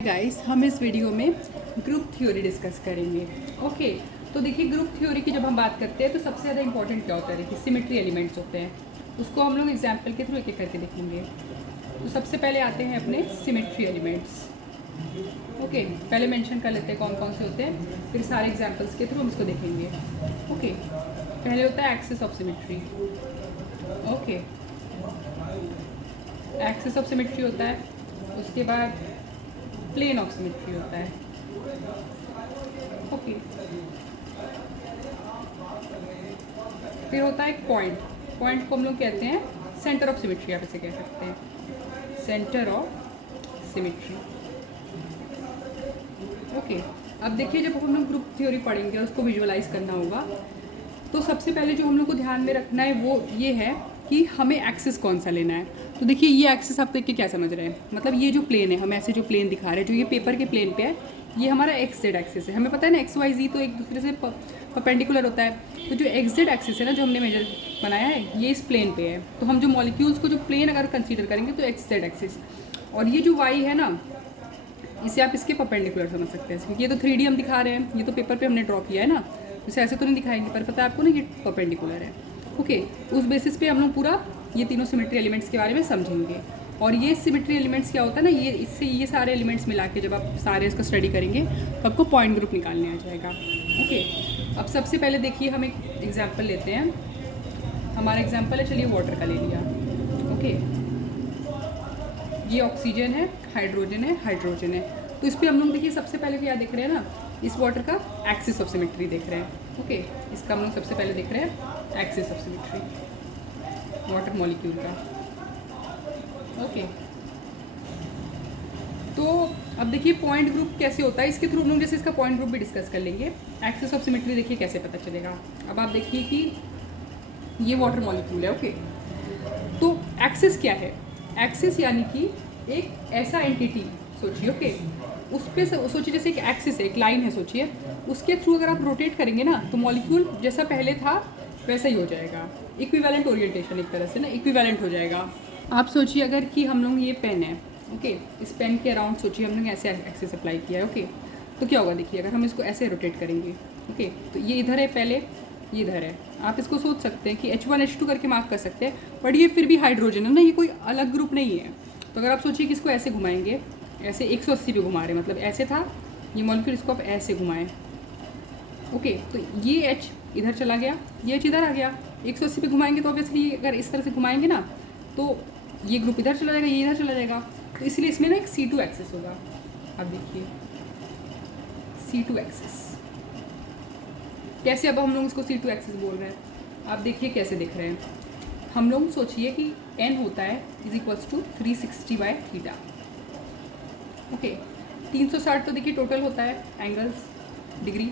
Guys, हम इस video में ग्रुप थ्योरी डिस्कस करेंगे। ओके, तो देखिए ग्रुप थ्योरी की जब हम बात करते हैं तो सबसे ज़्यादा इंपॉर्टेंट क्या होता है, देखिए सिमेट्री एलिमेंट्स होते हैं। उसको हम लोग एग्जाम्पल के थ्रू एक एक करके देखेंगे। तो सबसे पहले आते हैं अपने सिमेट्री एलिमेंट्स। ओके, पहले मेंशन कर लेते हैं कौन कौन से होते हैं, फिर सारे एग्जाम्पल्स के थ्रू हम इसको देखेंगे। ओके, पहले होता है axis of symmetry. Okay, axis of symmetry होता है, उसके बाद प्लेन ऑफ सिमेट्री होता है। ओके, फिर होता है एक पॉइंट। पॉइंट को हम लोग कहते हैं सेंटर ऑफ सिमेट्री, आप इसे कह सकते हैं सेंटर ऑफ सिमेट्री। ओके, अब देखिए जब हम लोग ग्रुप थ्योरी पढ़ेंगे और उसको विजुअलाइज करना होगा, तो सबसे पहले जो हम लोग को ध्यान में रखना है वो ये है कि हमें एक्सिस कौन सा लेना है। तो देखिए ये एक्सिस आप देख के क्या समझ रहे हैं, मतलब ये जो प्लेन है, हम ऐसे जो प्लेन दिखा रहे हैं, जो ये पेपर के प्लेन पे है, ये हमारा एक्स जेड एक्सिस है। हमें पता है ना एक्स वाई जी तो एक दूसरे से परपेंडिकुलर होता है। तो जो एक्स जेड एक्सिस है ना, जो हमने मेजर बनाया है, ये इस प्लेन पे है। तो हम जो मॉलिक्यूल्स को जो प्लेन अगर कंसीडर करेंगे तो एक्स जेड एक्सिस, और ये जो वाई है ना, इसे आप इसके परपेंडिकुलर समझ सकते हैं, क्योंकि ये तो 3D हम दिखा रहे हैं, ये तो पेपर पे हमने ड्रॉ किया है ना, इसे ऐसे तो नहीं दिखाएंगे, पर पता है आपको ना ये परपेंडिकुलर है। ओके, उस बेसिस पे हम लोग पूरा ये तीनों सिमेट्री एलिमेंट्स के बारे में समझेंगे। और ये सिमेट्री एलिमेंट्स क्या होता है ना, ये इससे ये सारे एलिमेंट्स मिला के जब आप सारे इसका स्टडी करेंगे तो आपको पॉइंट ग्रुप निकालने आ जाएगा। ओके, अब सबसे पहले देखिए हम एक एग्जाम्पल लेते हैं। हमारा एग्जाम्पल है, चलिए वाटर का ले लिया। ओके, ये ऑक्सीजन है, हाइड्रोजन है, हाइड्रोजन है। तो इस पर हम लोग देखिए सबसे पहले क्या देख रहे हैं ना, इस वाटर का एक्सिस ऑफ सिमेट्री देख रहे हैं। ओके, इसका हम लोग सबसे पहले देख रहे हैं axis of symmetry water molecule का। ओके, तो अब देखिए पॉइंट ग्रुप कैसे होता है, इसके थ्रू हम लोग जैसे इसका पॉइंट ग्रुप भी डिस्कस कर लेंगे। एक्सिस ऑफ सिमेट्री देखिए कैसे पता चलेगा। अब आप देखिए कि ये वाटर मॉलिक्यूल है। ओके, तो एक्सिस क्या है, एक्सिस यानी कि एक ऐसा एंटिटी सोचिए। ओके, उस पर सोचिए जैसे एक एक्सिस है, एक लाइन है, सोचिए उसके थ्रू अगर आप रोटेट करेंगे ना तो मॉलिक्यूल जैसा पहले था वैसा ही हो जाएगा। इक्विवेलेंट ओरिएंटेशन, एक तरह से ना इक्विवेलेंट हो जाएगा। आप सोचिए अगर कि हम लोग ये पेन है, ओके, इस पेन के अराउंड सोचिए हम लोग ऐसे एक्सिस अप्लाई किया है। ओके, तो क्या होगा देखिए, अगर हम इसको ऐसे रोटेट करेंगे, ओके, तो ये इधर है पहले, ये इधर है। आप इसको सोच सकते हैं कि H1 H2 करके मार्क कर सकते हैं, बट ये फिर भी हाइड्रोजन है ना, ये कोई अलग ग्रुप नहीं है। तो अगर आप सोचिए कि इसको ऐसे घुमाएंगे, ऐसे 180 पे घुमा रहे हैं, मतलब ऐसे था ये मॉलिक्यूल, इसको आप ऐसे घुमाएं। ओके, तो ये H इधर चला गया, ये H इधर आ गया। 180 पे घुमाएंगे तो ऑब्वियसली अगर इस तरह से घुमाएंगे ना तो ये ग्रुप इधर चला जाएगा, ये इधर चला जाएगा। तो इसलिए इसमें ना एक C2 एक्सिस होगा। आप देखिए C2 एक्सिस कैसे, अब हम लोग इसको C2 एक्सिस बोल रहे हैं, आप देखिए कैसे देख रहे हैं। हम लोग सोचिए कि n होता है = 360/θ। ओके, 360 तो देखिए टोटल होता है एंगल्स, डिग्री।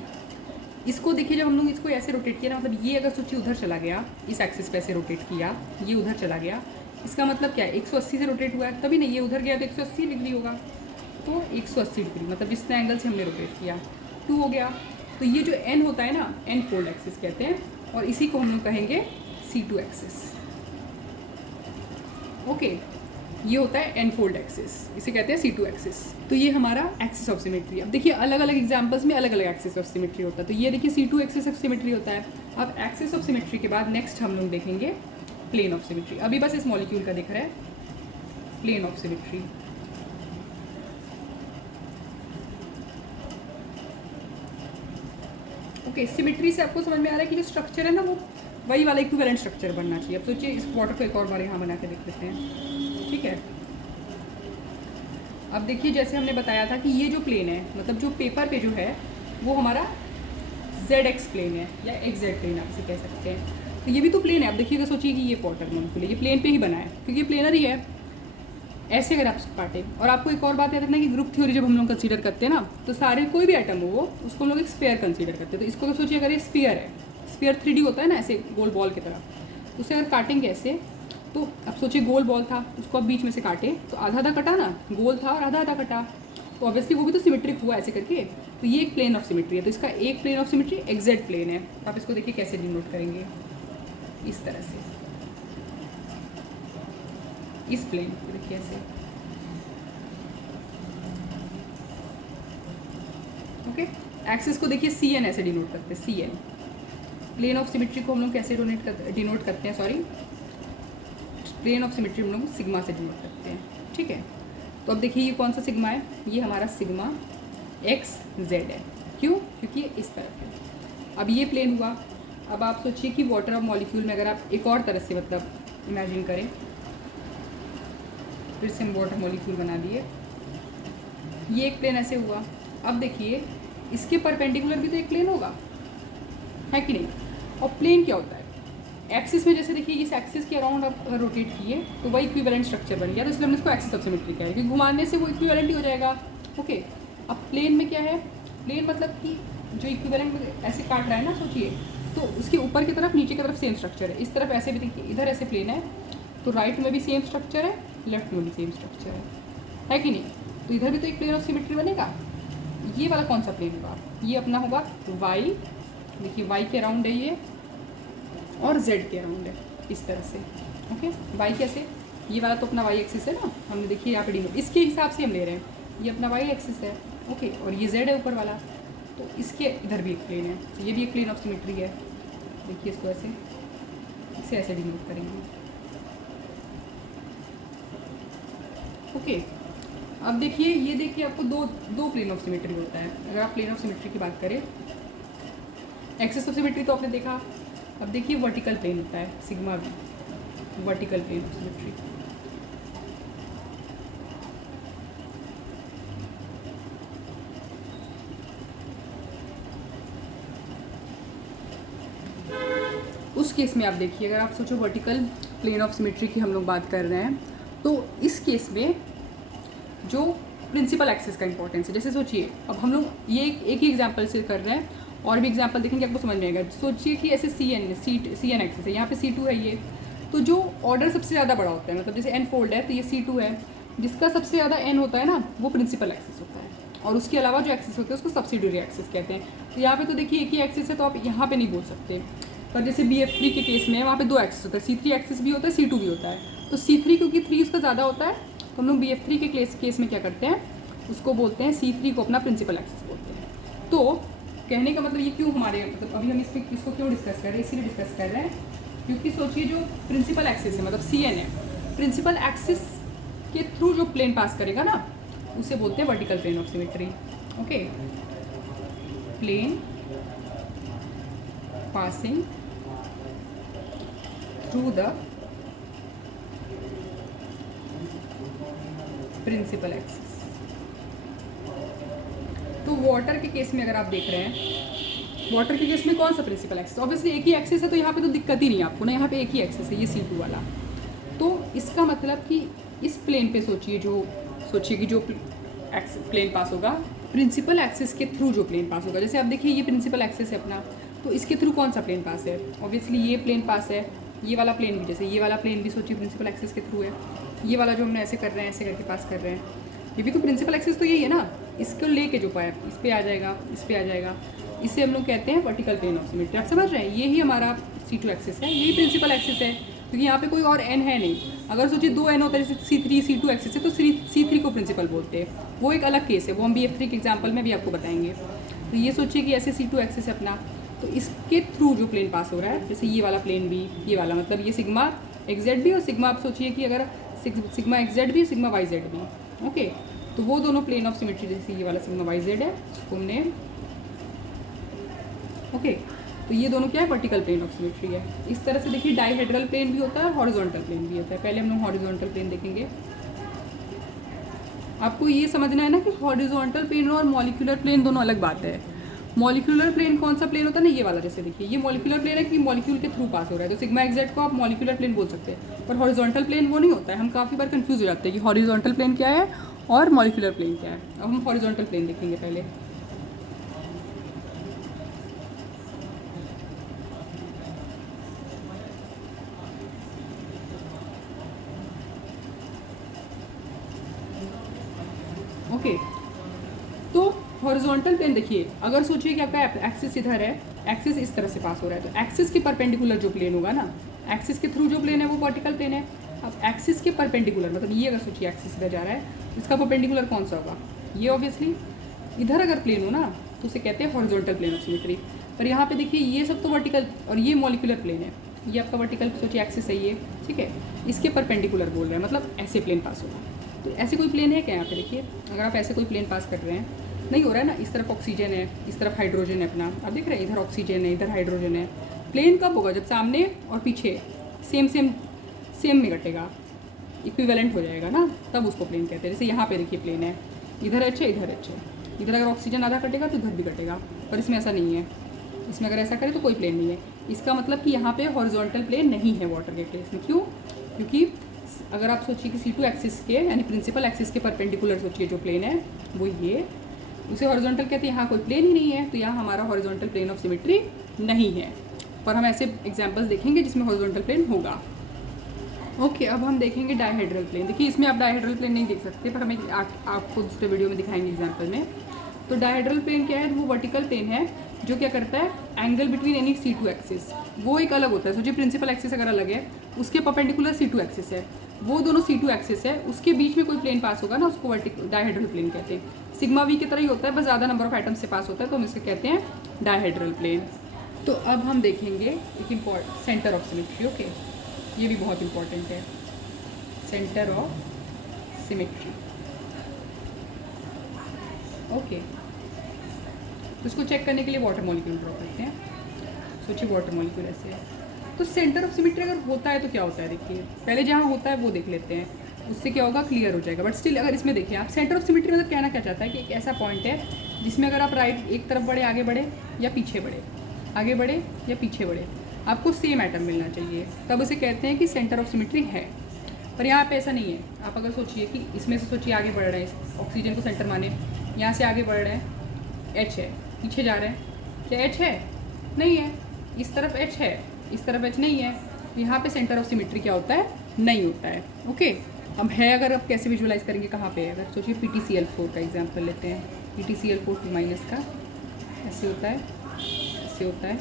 इसको देखिए जब हम लोग इसको ऐसे रोटेट किया ना, मतलब ये अगर सोचिए उधर चला गया, इस एक्सिस पे ऐसे रोटेट किया, ये उधर चला गया, इसका मतलब क्या है, 180 से रोटेट हुआ है, तभी नहीं ये उधर गया तो 180 डिग्री होगा। तो 180 डिग्री मतलब जितने एंगल से हमने रोटेट किया 2 हो गया। तो ये जो n होता है ना, n फोल्ड एक्सिस कहते हैं, और इसी को हम लोग कहेंगे C2 एक्सिस। ओके, ये होता है n फोल्ड एक्सिस, इसे कहते हैं C2 एक्सिस। तो ये हमारा एक्सिस ऑफ सिमेट्री। अब देखिए अलग अलग एग्जांपल्स में अलग अलग एक्सिस ऑफ सिमेट्री होता है। तो ये देखिए C2 एक्सिस ऑफ सिमेट्री होता है। अब एक्सिस ऑफ सिमेट्री के बाद नेक्स्ट हम लोग देखेंगे प्लेन ऑफ सिमेट्री। अभी बस इस मॉलिक्यूल का दिख रहा है plane of symmetry. Okay, symmetry से आपको समझ में आ रहा है कि जो स्ट्रक्चर है ना वो वही वाला इक्विवेलेंट स्ट्रक्चर बनना चाहिए। अब सोचिए इस वाटर को एक और बार यहाँ बना के देख लेते हैं। ठीक है, अब देखिए जैसे हमने बताया था कि ये जो प्लेन है, मतलब जो पेपर पे जो है वो हमारा ZX प्लेन है या XZ प्लेन आप इसे कह सकते हैं। तो ये भी तो प्लेन है। अब देखिएगा, सोचिए कि ये वाटर मॉलिक्यूल है, ये प्लेन पे ही बना है क्योंकि ये प्लेनर ही है। ऐसे अगर आप इसको काटें, और आपको एक और बात याद रखना है कि ग्रुप थ्योरी जब हम लोग कंसीडर करते हैं ना, तो सारे कोई भी आइटम हो वो उसको हम लोग एक स्फीयर कंसीडर करते हैं। तो इसको अगर सोचिए, अगर ये स्फीयर है, स्फीयर 3D होता है ना, ऐसे गोल बॉल की तरह, उसे अगर काटेंगे ऐसे, तो अब सोचिए गोल बॉल था, उसको आप बीच में से काटे तो आधा आधा कटा ना, गोल था और आधा आधा कटा, तो ऑब्वियसली वो भी तो सिमेट्रिक हुआ ऐसे करके। तो ये एक प्लेन ऑफ सिमेट्री है। तो इसका एक plane of symmetry XZ plane है। आप इसको देखिए कैसे डिनोट करेंगे, इस तरह से, इस प्लेन को देखिए ऐसे। ओके, एक्सिस को देखिए सी एन ऐसे डिनोट करते हैं, C N. Plane of symmetry को हम लोग कैसे डिनोट करते हैं, सॉरी, प्लेन ऑफ सिमेट्री हम लोग सिग्मा से डिनोट करते हैं, ठीक है। तो अब देखिए ये कौन सा सिग्मा है, ये हमारा सिग्मा एक्स जेड है। क्यों? क्योंकि ये इस तरफ है। अब ये प्लेन हुआ। अब आप सोचिए कि वाटर ऑफ मॉलिक्यूल में अगर आप एक और तरह से मतलब इमेजिन करें, फिर से हम वाटर मॉलिक्यूल बना दिए, ये एक प्लेन ऐसे हुआ। अब देखिए इसके परपेंडिकुलर भी तो एक प्लेन होगा, है कि नहीं। और प्लेन क्या होता है, एक्सिस में जैसे देखिए इस एक्सिस के अराउंड आप अगर रोटेट किए तो वही इक्विवेलेंट स्ट्रक्चर बन गया, तो इसलिए हमने इसको एक्सिस ऑफ सिमेट्री कहा है, क्योंकि घुमाने से वो इक्विवेलेंट ही हो जाएगा। ओके, अब प्लेन में क्या है, प्लेन मतलब कि जो इक्विवेलेंट ऐसे काट रहा है ना, सोचिए, तो उसके ऊपर की तरफ नीचे की तरफ सेम स्ट्रक्चर है, इस तरफ ऐसे भी देखिए, इधर ऐसे प्लेन है तो राइट में भी सेम स्ट्रक्चर है, लेफ्ट में भी सेम स्ट्रक्चर है कि नहीं। तो इधर भी तो एक प्लेन ऑफ सिमेट्री बनेगा। ये वाला कौन सा प्लेन होगा, ये अपना होगा वाई, देखिए वाई के अराउंड है ये, और जेड के अराउंड है इस तरह से। ओके, वाई कैसे, ये वाला तो अपना वाई एक्सिस है ना, हमने देखिए यहाँ पे डिनोट इसके हिसाब से हम ले रहे हैं, ये अपना वाई एक्सिस है। ओके, और ये जेड है ऊपर वाला, तो इसके इधर भी एक प्लेन है, ये भी एक प्लेन ऑफ सिमेट्री है। देखिए इसको ऐसे, इसे ऐसे डिनोट करेंगे। ओके, अब देखिए ये देखिए आपको दो प्लेन ऑफ सिमेट्री होता है। अगर आप प्लेन ऑफ सिमेट्री की बात करें, एक्सिस ऑफ सिमेट्री तो आपने देखा। अब देखिए वर्टिकल प्लेन होता है सिग्मा भी, वर्टिकल प्लेन ऑफ सिमेट्री। उस केस में आप देखिए, अगर आप सोचो वर्टिकल प्लेन ऑफ सिमेट्री की हम लोग बात कर रहे हैं, तो इस केस में जो प्रिंसिपल एक्सिस का इंपॉर्टेंस है, जैसे सोचिए अब हम लोग ये एक ही एग्जांपल से कर रहे हैं, और भी एग्जांपल देखेंगे आपको समझ में आएगा। सोचिए कि ऐसे सी एन एक्सिस है, यहाँ पे C2 है ये, तो जो ऑर्डर सबसे ज़्यादा बड़ा होता है, मतलब जैसे n फोल्ड है तो ये C2 है, जिसका सबसे ज़्यादा n होता है ना, वो प्रिंसिपल एक्सिस होता है, और उसके अलावा जो एक्सिस होते हैं उसको सब्सिडियरी एक्सिस कहते हैं। तो यहाँ पे तो देखिए एक ही एक्सिस है, तो आप यहाँ पे नहीं बोल सकते, पर जैसे BF3 के केस में वहाँ पे दो एक्सिस होता है, C3 एक्सिस भी होता है, C2 भी होता है। तो C3 क्योंकि 3 उसका ज़्यादा होता है, तो हम लोग BF3 के केस में क्या करते हैं, उसको बोलते हैं C3 को अपना प्रिंसिपल एक्सिस बोलते हैं। तो कहने का मतलब ये क्यों हमारे, मतलब अभी हम इसको क्यों डिस्कस कर रहे हैं, इसीलिए डिस्कस कर रहे हैं क्योंकि सोचिए जो प्रिंसिपल एक्सिस है, मतलब CN है, प्रिंसिपल एक्सिस के थ्रू जो प्लेन पास करेगा ना, उसे बोलते हैं vertical plane of symmetry. Okay, plane passing through the principal axis. तो वाटर के केस में अगर आप देख रहे हैं, वाटर के केस में कौन सा प्रिंसिपल एक्सिस, ऑब्वियसली एक ही एक्सिस है, तो यहाँ पे तो दिक्कत ही नहीं है आपको ना, यहाँ पे एक ही एक्सिस है, ये C2 वाला। तो इसका मतलब कि इस प्लेन पे सोचिए कि जो प्लेन पास होगा, प्रिंसिपल एक्सिस के थ्रू जो प्लेन पास होगा, जैसे आप देखिए ये प्रिंसिपल एक्सिस है अपना, तो इसके थ्रू कौन सा प्लेन पास है, ऑब्वियसली ये प्लेन पास है, ये वाला प्लेन भी, जैसे ये वाला प्लेन भी सोचिए प्रिंसिपल एक्सिस के थ्रू है, ये वाला जो हमने ऐसे कर रहे हैं, ऐसे करके पास कर रहे हैं, ये भी तो प्रिंसिपल एक्सिस तो यही है ना, इसको लेके जो पाया इस पे आ जाएगा, इस पे आ जाएगा, इसे हम लोग कहते हैं वर्टिकल प्लेन ऑफ सिमेट्री। आप समझ रहे हैं, यही हमारा C2 एक्सिस है, यही प्रिंसिपल एक्सिस है, क्योंकि यहाँ पे कोई और n है नहीं। अगर सोचिए 2 n होता है, जैसे C3 C2 एक्सिस है, तो C3 को प्रिंसिपल बोलते हैं, वो एक अलग केस है, वो हम BF3 के एग्जाम्पल में भी आपको बताएंगे। तो ये सोचिए कि ऐसे C2 एक्सिस है अपना, तो इसके थ्रू जो प्लेन पास हो रहा है, जैसे ये वाला प्लेन भी, ये वाला मतलब ये सिग्मा XZ भी, और सिग्मा आप सोचिए कि अगर सिग्मा XZ भी, सिग्मा YZ भी। ओके, तो वो दोनों प्लेन ऑफ सिमेट्री, जैसे ये वाला सिग्मा YZ है, उसको हमने, ओके, तो ये दोनों क्या है, वर्टिकल प्लेन ऑफ सिमेट्री है। इस तरह से देखिए डाइहेड्रल प्लेन भी होता है, हॉरिजॉन्टल प्लेन भी होता है। पहले हम लोग हॉरिजॉन्टल प्लेन देखेंगे। आपको ये समझना है ना कि हॉरिजॉन्टल प्लेन और मॉलिक्यूलर प्लेन दोनों अलग बात है। मॉलिक्यूलर प्लेन कौन सा प्लेन होता है ना, ये वाला, जैसे देखिए ये मॉलिक्यूलर प्लेन है कि मॉलिक्यूल के थ्रू पास हो रहा है, तो सिग्मा XZ को आप मॉलिक्यूलर प्लेन बोल सकते हैं, पर हॉरिजॉन्टल प्लेन वो नहीं होता है। हम काफ़ी बार कंफ्यूज हो जाते हैं कि हॉरिजॉन्टल प्लेन क्या है और मॉलिक्यूलर प्लेन क्या है। अब हम हॉरिजॉन्टल प्लेन देखेंगे पहले। ओके, तो हॉरिजॉन्टल प्लेन देखिए, अगर सोचिए कि आपका एक्सिस इधर है, एक्सिस इस तरह से पास हो रहा है, तो एक्सिस के परपेंडिकुलर जो प्लेन होगा ना, एक्सिस के थ्रू जो प्लेन है वो वर्टिकल प्लेन है। अब एक्सिस के परपेंडिकुलर, मतलब ये अगर सोचिए एक्सिस इधर जा रहा है, इसका परपेंडिकुलर कौन सा होगा, ये ऑब्वियसली। इधर अगर प्लेन हो ना, तो उसे कहते हैं हॉरिजॉन्टल प्लेन ऑफ सिमेट्री। पर यहाँ पे देखिए ये सब तो वर्टिकल और ये मॉलिक्यूलर प्लेन है, ये आपका वर्टिकल सोचिए एक्सिस है ये, ठीक है, इसके परपेंडिकुलर बोल रहे हैं, मतलब ऐसे प्लेन पास होगा। तो ऐसे कोई प्लेन है क्या यहाँ पे? देखिए अगर आप ऐसे कोई प्लेन पास कर रहे हैं, नहीं हो रहा है ना, इस तरफ ऑक्सीजन है, इस तरफ हाइड्रोजन है अपना, आप देख रहे हैं इधर ऑक्सीजन है, इधर हाइड्रोजन है। प्लेन कब होगा? जब सामने और पीछे सेम में कटेगा, इक्विवेलेंट हो जाएगा ना, तब उसको प्लेन कहते हैं। जैसे यहाँ पे देखिए प्लेन है, इधर एच है, इधर एच है, इधर अगर ऑक्सीजन आधा कटेगा तो इधर भी कटेगा, पर इसमें ऐसा नहीं है। इसमें अगर ऐसा करें तो कोई प्लेन नहीं है। इसका मतलब कि यहाँ पे हॉरिजॉन्टल प्लेन नहीं है वाटर के केस में। क्यों? क्योंकि अगर आप सोचिए कि C2 एक्सिस के यानी प्रिंसिपल एक्सिस के परपेंडिकुलर सोचिए जो प्लेन है वो ये, उसे हॉरिजॉन्टल कहते हैं। यहाँ कोई प्लेन ही नहीं है, तो यहाँ हमारा हॉरिजॉन्टल प्लेन ऑफ सिमेट्री नहीं है। पर हम ऐसे एग्जाम्पल्स देखेंगे जिसमें हॉरिजॉन्टल प्लेन होगा। ओके, अब हम देखेंगे डायहेड्रल प्लेन। देखिए इसमें आप डायहेड्रल प्लेन नहीं देख सकते, पर हमें आपको दूसरे वीडियो में दिखाएंगे एग्जाम्पल में। तो डायहेड्रल प्लेन क्या है? वो वर्टिकल प्लेन है जो क्या करता है, angle between any C2 axis, वो एक अलग होता है। सोचिए प्रिंसिपल एक्सिस अगर अलग है, उसके परपेंडिकुलर C2 एक्सिस है, वो दोनों C2 एक्सिस है, उसके बीच में कोई प्लेन पास होगा ना, उसको डायहेड्रल प्लेन कहते हैं। सिग्मा V की तरह ही होता है, बस ज़्यादा नंबर ऑफ एटम्स से पास होता है, तो हम इसे कहते हैं डायहेड्रल प्लेन। तो अब हम देखेंगे एक सेंटर ऑफ सिमेट्री। ओके, ये भी बहुत इंपॉर्टेंट है, सेंटर ऑफ सिमेट्री। ओके, तो इसको चेक करने के लिए वाटर मॉलिक्यूल ड्रॉ करते हैं। सोचिए वाटर मॉलिक्यूल ऐसे है, तो सेंटर ऑफ सिमेट्री अगर होता है तो क्या होता है? देखिए पहले जहाँ होता है वो देख लेते हैं, उससे क्या होगा, क्लियर हो जाएगा। बट स्टिल अगर इसमें देखिए आप, सेंटर ऑफ सिमेट्री मतलब कहना क्या चाहता है कि एक ऐसा पॉइंट है जिसमें अगर आप राइट एक तरफ बढ़े, आगे बढ़े या पीछे बढ़े, आगे बढ़े या पीछे बढ़े, आपको सेम एटम मिलना चाहिए, तब उसे कहते हैं कि सेंटर ऑफ सिमेट्री है। पर यहाँ पे ऐसा नहीं है। आप अगर सोचिए कि इसमें से सोचिए आगे बढ़ रहे हैं, ऑक्सीजन को सेंटर माने, यहाँ से आगे बढ़ रहे हैं, एच है, पीछे जा रहे हैं, क्या एच है? नहीं है। इस तरफ एच है, इस तरफ एच नहीं है। यहाँ पे सेंटर ऑफ सिमेट्री क्या होता है? नहीं होता है। ओके, अब है अगर आप कैसे विजुलाइज करेंगे, कहाँ पे है? अगर सोचिए PTCl4 का एग्जांपल लेते हैं, PTCl4 माइनस का ऐसे होता है, ऐसे होता है,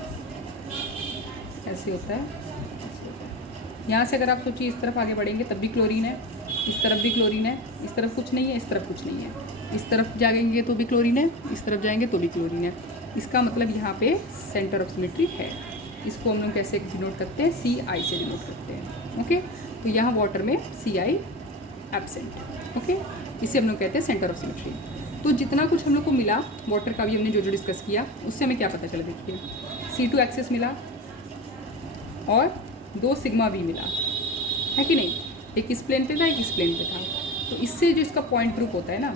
ऐसे होता है, ऐसे होता है। यहाँ से अगर आप सोचिए इस तरफ आगे बढ़ेंगे तब भी क्लोरीन है, इस तरफ भी क्लोरीन है, इस तरफ कुछ नहीं है, इस तरफ कुछ नहीं है, इस तरफ जाएंगे तो भी क्लोरीन है, इस तरफ जाएंगे तो भी क्लोरीन है। इसका मतलब यहाँ पे सेंटर ऑफ सिमेट्री है। इसको हम लोग कैसे डिनोट करते हैं? CI से डिनोट करते हैं। ओके, तो यहाँ वाटर में CI एब्सेंट। ओके, इसे हम लोग कहते हैं सेंटर ऑफ सिमेट्री। तो जितना कुछ हम लोग को मिला वाटर का भी हमने जो डिस्कस किया, उससे हमें क्या पता चला? देखिए C2 एक्सिस मिला और 2 सिग्मा V मिला, है कि नहीं? एक इस प्लेन पे था, एक इस प्लेन पे था। तो इससे जो इसका पॉइंट ग्रुप होता है ना,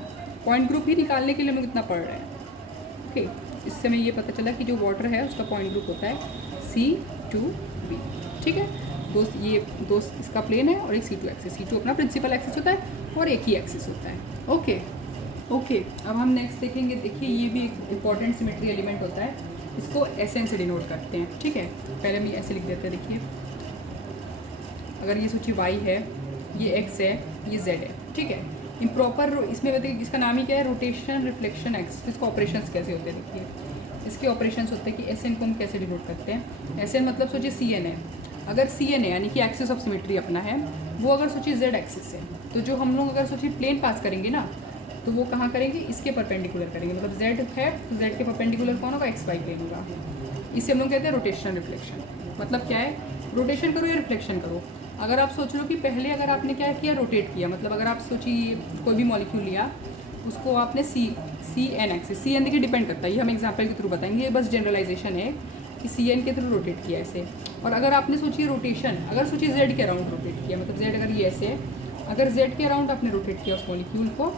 पॉइंट ग्रुप ही निकालने के लिए हम लोग इतना पढ़ रहे हैं। ओके, इससे हमें ये पता चला कि जो वाटर है उसका पॉइंट ग्रुप होता है C2V। ठीक है, दो इसका प्लेन है और एक C2 एक्सिस। C2 अपना प्रिंसिपल एक्सिस होता है और एक ही एक्सिस होता है। ओके, अब हम नेक्स्ट देखेंगे। देखिए ये भी एक इंपॉर्टेंट सिमेट्री एलिमेंट होता है, इसको SN से डिनोट करते हैं। ठीक है, पहले हम ऐसे लिख देते हैं। देखिए अगर ये सोचिए Y है, ये X है, ये Z है। ठीक है, इम्प्रॉपर इसमें बताइए इसका नाम ही क्या है? Rotation reflection axis. इसके ऑपरेशंस कैसे होते हैं? देखिए इसके ऑपरेशंस होते हैं कि SN को हम कैसे डिनोट करते हैं। SN मतलब सोचिए CN है, अगर CN है यानी कि एक्सिस ऑफ सिमेट्री अपना है, वो अगर सोचिए Z एक्सिस है, तो जो हम लोग अगर सोचिए प्लेन पास करेंगे ना, तो वो कहाँ करेंगे? इसके परपेंडिकुलर करेंगे। मतलब Z है तो Z के परपेंडिकुलर कौन होगा? XY प्लेन होगा। इसे हम लोग कहते हैं रोटेशन रिफ्लेक्शन। मतलब क्या है? रोटेशन करो या रिफ्लेक्शन करो। अगर आप सोच लो कि पहले अगर आपने क्या किया? रोटेट किया। मतलब अगर आप सोचिए कोई भी मॉलिक्यूल लिया, उसको आपने CN एक्सिस, CN देखिए डिपेंड करता है, ये हम एग्जाम्पल के थ्रू बताएंगे, ये बस जनरलाइजेशन है कि CN के थ्रू रोटेट किया ऐसे। और अगर आपने सोचिए रोटेशन, अगर सोचिए Z के अराउंड रोटेट किया, मतलब Z अगर ये ऐसे है, अगर Z के अराउंड आपने रोटेट किया उस मॉलिक्यूल को,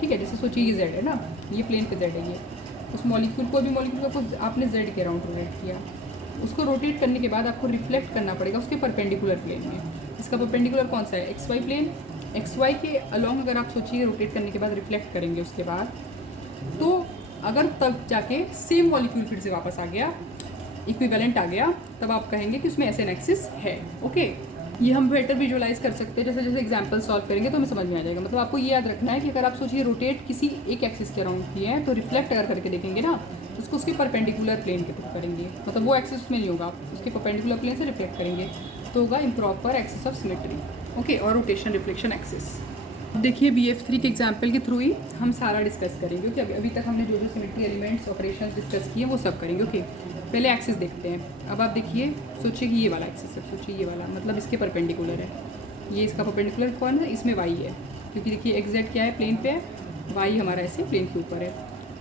ठीक है, जैसे सोचिए ये Z है ना, ये प्लेन पे Z है, ये उस मॉलिक्यूल को भी मॉलिक्यूल को आपने Z के अराउंड रोटेट किया, उसको रोटेट करने के बाद आपको रिफ्लेक्ट करना पड़ेगा उसके परपेंडिकुलर प्लेन में। इसका परपेंडिकुलर कौन सा है? XY plane. XY के अलोंग अगर आप सोचिए रोटेट करने के बाद रिफ्लेक्ट करेंगे उसके बाद, तो अगर तब जाके सेम मॉलिक्यूल फिर से वापस आ गया, इक्विवेलेंट आ गया, तब आप कहेंगे कि उसमें SN एक्सिस है। ओके, ये हम बेटर विजुअलाइज कर सकते हैं। जैसे जैसे एग्जांपल सॉल्व करेंगे तो हमें समझ में आ जाएगा। मतलब आपको ये याद रखना है कि अगर आप सोचिए रोटेट किसी एक एक्सिस के अराउंड किए हैं, तो रिफ्लेक्ट अगर करके देखेंगे ना, उसको उसके परपेंडिकुलर प्लेन के थ्रू करेंगे। मतलब वो एक्सिस उसमें नहीं होगा, उसके परपेंडिकुलर प्लेन से रिफ्लेक्ट करेंगे, तो होगा improper axis of symmetry. Okay, और रोटेशन रिफ्लेक्शन एक्सिस। अब देखिए BF3 के एग्जाम्पल के थ्रू ही हम सारा डिस्कस करेंगे। ओके, अभी तक हमने जो जो सिमेट्री एलिमेंट्स ऑपरेशंस डिस्कस किए वो सब करेंगे। ओके, पहले एक्सिस देखते हैं। अब आप देखिए, सोचिए कि ये वाला एक्सिस है, सोचिए ये वाला, मतलब इसके परपेंडिकुलर है। ये इसका परपेंडिकुलर कौन है? इसमें वाई है, क्योंकि देखिए XZ क्या है? प्लेन पे है, वाई हमारा ऐसे प्लेन के ऊपर है।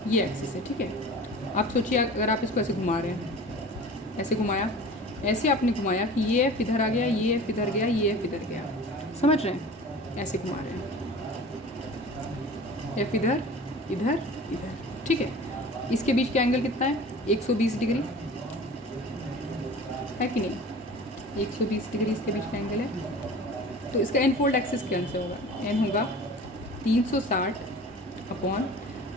ये एक्सिस है, ठीक है। आप सोचिए अगर आप इसको ऐसे घुमा रहे हैं, ऐसे घुमाया, ऐसे आपने घुमाया कि ये एफ इधर आ गया, ये एफ इधर गया, ये एफ इधर गया, समझ रहे हैं? ऐसे घुमा रहे हैं, एफ इधर इधर इधर, ठीक है। इसके बीच का एंगल कितना है? 120 डिग्री है कि नहीं? 120 डिग्री इसके बीच का एंगल है। तो इसका एन फोल्ड एक्सिस कौन से होगा? एन होगा 360 अपॉन,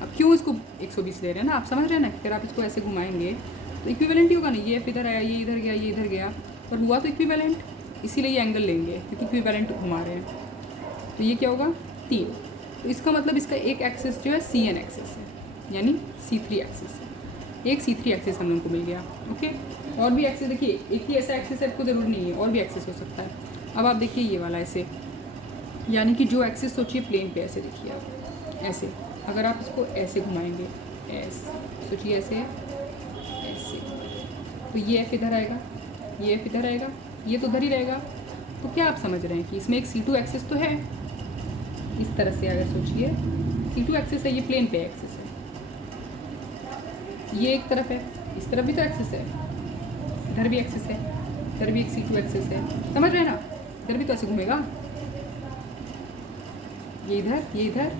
अब क्यों इसको 120 ले रहे हैं ना, आप समझ रहे हैं ना? अगर आप इसको ऐसे घुमाएंगे तो इक्विवेलेंट ही होगा ना, ये एफ इधर आया, ये इधर गया, ये इधर गया, और हुआ तो इक्विवेलेंट, इसीलिए ये एंगल लेंगे क्योंकि इक्विवेलेंट घुमा रहे हैं। तो ये क्या होगा? 3। तो इसका मतलब इसका एक एक्सिस जो है CN एक्सिस है, यानी C3 एक्सिस है। एक C3 एक्सिस हम लोग को मिल गया। ओके, और भी एक्सिस देखिए, एक ही ऐसा एक्सिस है आपको ज़रूर नहीं है, और भी एक्सिस हो सकता है। अब आप देखिए ये वाला ऐसे, यानी कि जो एक्सिस सोचिए प्लेन पे, ऐसे देखिए आप ऐसे, अगर आप इसको ऐसे घुमाएंगे, ऐसे सोचिए, ऐसे ऐसे, तो ये एफ इधर आएगा, ये एफ इधर आएगा, ये तो उधर ही रहेगा। तो क्या आप समझ रहे हैं कि इसमें एक C2 एक्सिस तो है? इस तरह से अगर सोचिए, C2 एक्सिस है, ये प्लेन पे एक्सिस है, ये एक तरफ है, इस तरफ भी तो एक्सिस है, इधर भी एक्सिस है, इधर भी एक C2 एक्सिस है, समझ रहे हैं ना? इधर भी तो ऐसे घूमेगा, ये इधर,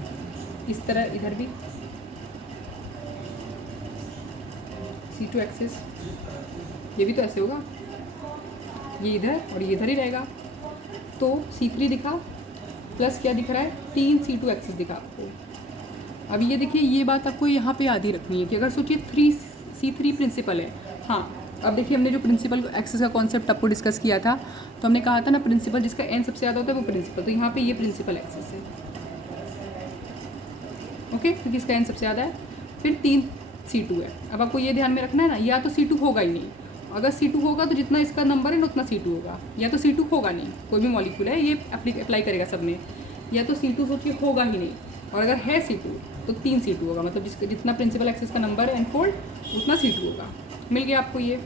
इस तरह इधर भी C2 एक्सिस, ये भी तो ऐसे होगा, ये इधर और ये इधर ही रहेगा। तो C3 दिखा, प्लस क्या दिख रहा है? 3 C2 एक्सिस दिखा आपको। अब ये देखिए, ये बात आपको यहाँ पे याद ही रखनी है कि अगर सोचिए 3C3 प्रिंसिपल है। हाँ, अब देखिए हमने जो प्रिंसिपल एक्सिस का कॉन्सेप्ट आपको डिस्कस किया था, तो हमने कहा था ना, प्रिंसिपल जिसका n सबसे ज़्यादा होता है वो प्रिंसिपल। तो यहाँ पे ये प्रिंसिपल एक्सिस है, ओके, क्योंकि इसका n सबसे ज़्यादा है। फिर 3 C2 है। अब आपको ये ध्यान में रखना है ना, या तो C2 होगा ही नहीं, अगर C2 होगा तो जितना इसका नंबर है ना उतना C2 होगा, या तो C2 होगा नहीं, कोई भी मॉलिक्यूल है ये अप्लाई करेगा सब में, या तो C2 सोचिए होगा ही नहीं, और अगर है C2 तो 3 C2 होगा, मतलब जिसका जितना प्रिंसिपल एक्सिस का नंबर है एन फोल्ड उतना C2 होगा। मिल गया आपको ये।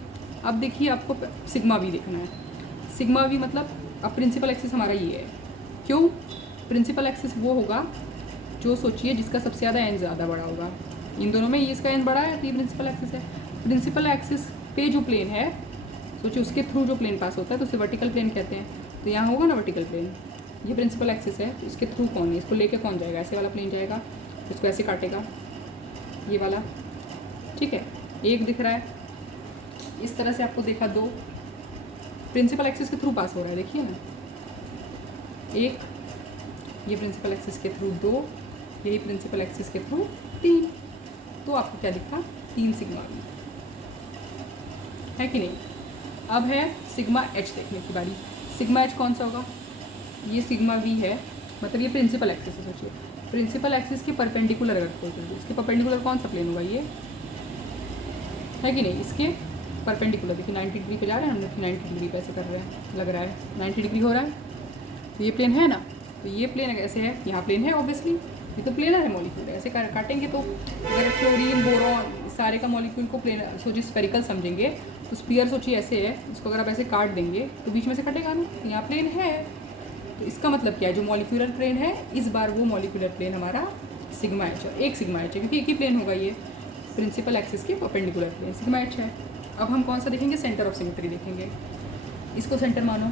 अब देखिए आपको सिग्मा भी देखना है। सिग्मा भी मतलब अब प्रिंसिपल एक्सिस हमारा ये है, क्यों? प्रिंसिपल एक्सिस वो होगा जो सोचिए जिसका सबसे ज़्यादा एन ज़्यादा बड़ा होगा। इन दोनों में ये इसका एन बड़ा है तो ये प्रिंसिपल एक्सिस है। प्रिंसिपल एक्सिस पे जो प्लेन है, सोचिए उसके थ्रू जो प्लेन पास होता है तो उसे वर्टिकल प्लेन कहते हैं। तो यहाँ होगा ना वर्टिकल प्लेन, ये प्रिंसिपल एक्सिस है, तो इसके थ्रू कौन है? इसको लेके कौन जाएगा? ऐसे वाला प्लेन जाएगा, इसको ऐसे काटेगा, ये वाला, ठीक है। एक दिख रहा है, इस तरह से आपको देखा, 2 प्रिंसिपल एक्सिस के थ्रू पास हो रहा है, देखिए ना, एक, ये प्रिंसिपल एक्सिस के थ्रू 2, यही प्रिंसिपल एक्सिस के थ्रू 3। तो आपको क्या दिखा? 3 सिग्मा वी है कि नहीं? अब है सिग्मा एच देखने की बारी। सिग्मा एच कौन सा होगा? ये सिग्मा वी है, मतलब ये प्रिंसिपल एक्सिस है। सोचिए प्रिंसिपल एक्सिस के परपेंडिकुलर अगर कोई कर दो, इसके परपेंडिकुलर कौन सा प्लेन होगा? ये है कि नहीं? इसके परपेंडिकुलर देखिए 90 डिग्री पे जा रहे हैं, हम लोग 90 डिग्री पे ऐसे कर रहे हैं, लग रहा है 90 डिग्री हो रहा है, तो ये प्लेन है ना। तो ये प्लेन अगर ऐसे है, यहाँ प्लेन है ऑब्वियसली, ये तो प्लेनर है मॉलिक्यूल, ऐसे काटेंगे तो अगर फ्लोरीन बोरॉन सारे का मॉलिक्यूल को प्लेन सोचिए स्फेरिकल समझेंगे, तो स्पीयर सोचिए ऐसे है, इसको अगर आप ऐसे काट देंगे तो बीच में से कटेगा ना, यहाँ प्लेन है। तो इसका मतलब क्या है? जो मॉलिक्यूलर प्लेन है इस बार वो मॉलिक्यूलर प्लेन हमारा सिग्मा एच है, एक सिग्मा एच है, क्योंकि एक ही प्लेन होगा, ये प्रिंसिपल एक्सिस के परपेंडिकुलर प्लेन सिग्मा एच है। अब हम कौन सा देखेंगे? सेंटर ऑफ सिमेट्री देखेंगे। इसको सेंटर मानो,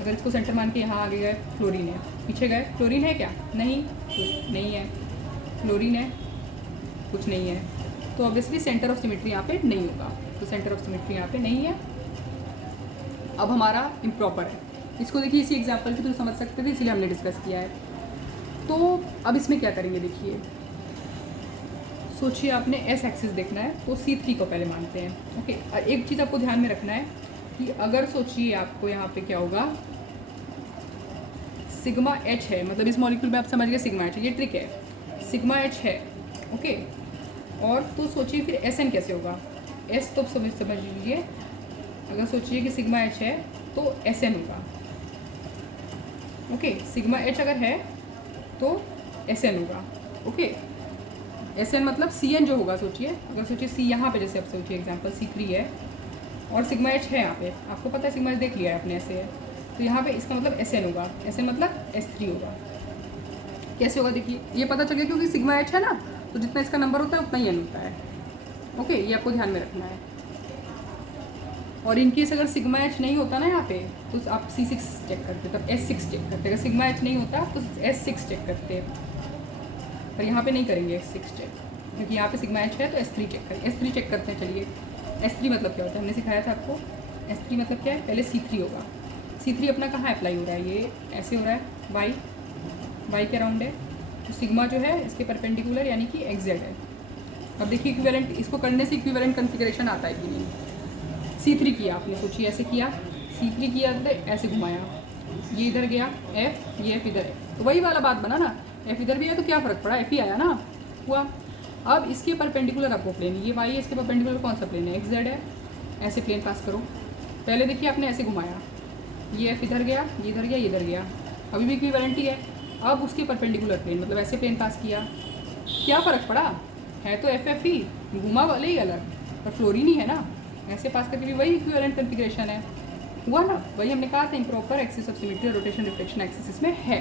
अगर इसको सेंटर मान के यहाँ आगे गए, फ्लोरीन है, पीछे गए, फ्लोरीन है क्या? नहीं, कुछ नहीं है, फ्लोरीन है, कुछ नहीं है, तो ऑब्वियसली सेंटर ऑफ सिमेट्री यहाँ पे नहीं होगा। तो सेंटर ऑफ सिमेट्री यहाँ पे नहीं है। अब हमारा इम्प्रॉपर है, इसको देखिए इसी एग्जाम्पल के थ्रू समझ सकते थे, इसीलिए हमने डिस्कस किया है। तो अब इसमें क्या करेंगे? देखिए सोचिए आपने एस एक्सिस देखना है, तो C3 को पहले मानते हैं, ओके। एक चीज़ आपको ध्यान में रखना है कि अगर सोचिए आपको यहाँ पे क्या होगा, सिग्मा एच है, मतलब इस मॉलिक्यूल में आप समझ गए सिग्मा एच है, ये ट्रिक है, सिग्मा एच है, ओके। और तो सोचिए फिर एस एन कैसे होगा? एस तो समझ लीजिए, अगर सोचिए कि सिग्मा एच है तो एस एन होगा, ओके। सिग्मा एच अगर है तो SN होगा। ओके, SN मतलब CN जो होगा, सोचिए अगर सोचिए C यहाँ पे, जैसे आप सोचिए एग्जांपल C3 है और सिग्मा H है यहाँ पे, आपको पता है सिग्मा H देख लिया है अपने ऐसे है, तो यहाँ पे इसका मतलब SN होगा, SN मतलब S3 होगा। कैसे होगा देखिए, ये पता चल गया क्योंकि सिग्मा H है ना, तो जितना इसका नंबर होता है उतना ही N होता है। ओके, ये आपको ध्यान में रखना है। और इनकेस अगर सिग्मा H नहीं होता ना यहाँ पे, तो आप C6 चेक करते, तब S6 चेक करते। अगर सिग्मा H नहीं होता तो S6 चेक करते, पर यहाँ पे नहीं करेंगे S6 चेक, क्योंकि यहाँ पे सिग्मा H है तो S3 चेक करें। S3 चेक करते हैं। चलिए, S3 मतलब क्या होता है, हमने सिखाया था आपको। S3 मतलब क्या है, पहले C3 होगा। C3 अपना कहाँ अप्लाई हो रहा है, ये ऐसे हो रहा है, y के अराउंड है, तो सिग्मा जो है इसके परपेंडिकुलर यानी कि XZ है। अब देखिए इक्विवेलेंट, इसको करने से इक्विवेलेंट कन्फिगरेशन आता है कि नहीं। C3 किया आपने, सोचिए ऐसे किया, C3 किया तो ऐसे घुमाया, ये इधर गया F, ये F इधर है, तो वही वाला बात बना ना, F इधर भी है तो क्या फ़र्क पड़ा, F ही आया ना हुआ। अब इसके परपेंडिकुलर आपको प्लेन, ये y है, इसके परपेंडिकुलर कौन सा प्लेन है, XZ है, ऐसे प्लेन पास करो। पहले देखिए आपने ऐसे घुमाया, ये F इधर गया, ये इधर गया, ये इधर गया, अभी भी इक्विवेलेंट ही है। अब उसके परपेंडिकुलर प्लेन मतलब ऐसे प्लेन पास किया, क्या फ़र्क पड़ा, है तो FF ही, घुमा वाले ही अलग, पर फ्लोर ही नहीं है ना, ऐसे पास करके भी वही इक्विवेलेंट कन्फिगरेशन है, हुआ ना। वही हमने कहा था इम्प्रॉपर एक्सिस ऑफ सिमेट्री और रोटेशन रिफ्लेक्शन एक्सिस इसमें है।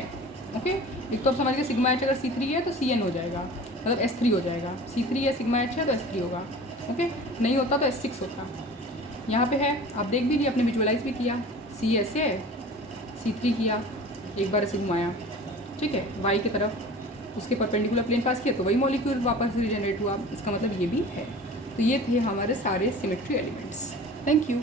ओके, एक तो आप समझ गए सिग्मा H अगर C3 है तो CN हो जाएगा, मतलब S3 हो जाएगा। C3 है, सिग्मा H है तो S3 होगा। ओके, नहीं होता तो S6 होता। यहाँ पे है, आप देख भी लिया, आपने विजुअलाइज भी किया, C ऐसे है, C3 किया, एक बार ऐसे घुमाया, ठीक है, y की तरफ, उसके परपेंडिकुलर प्लेन पास किया तो वही मॉलिक्यूल वापस रिजनरेट हुआ, इसका मतलब ये भी है। तो ये थे हमारे सारे सिमेट्री एलिमेंट्स। Thank you.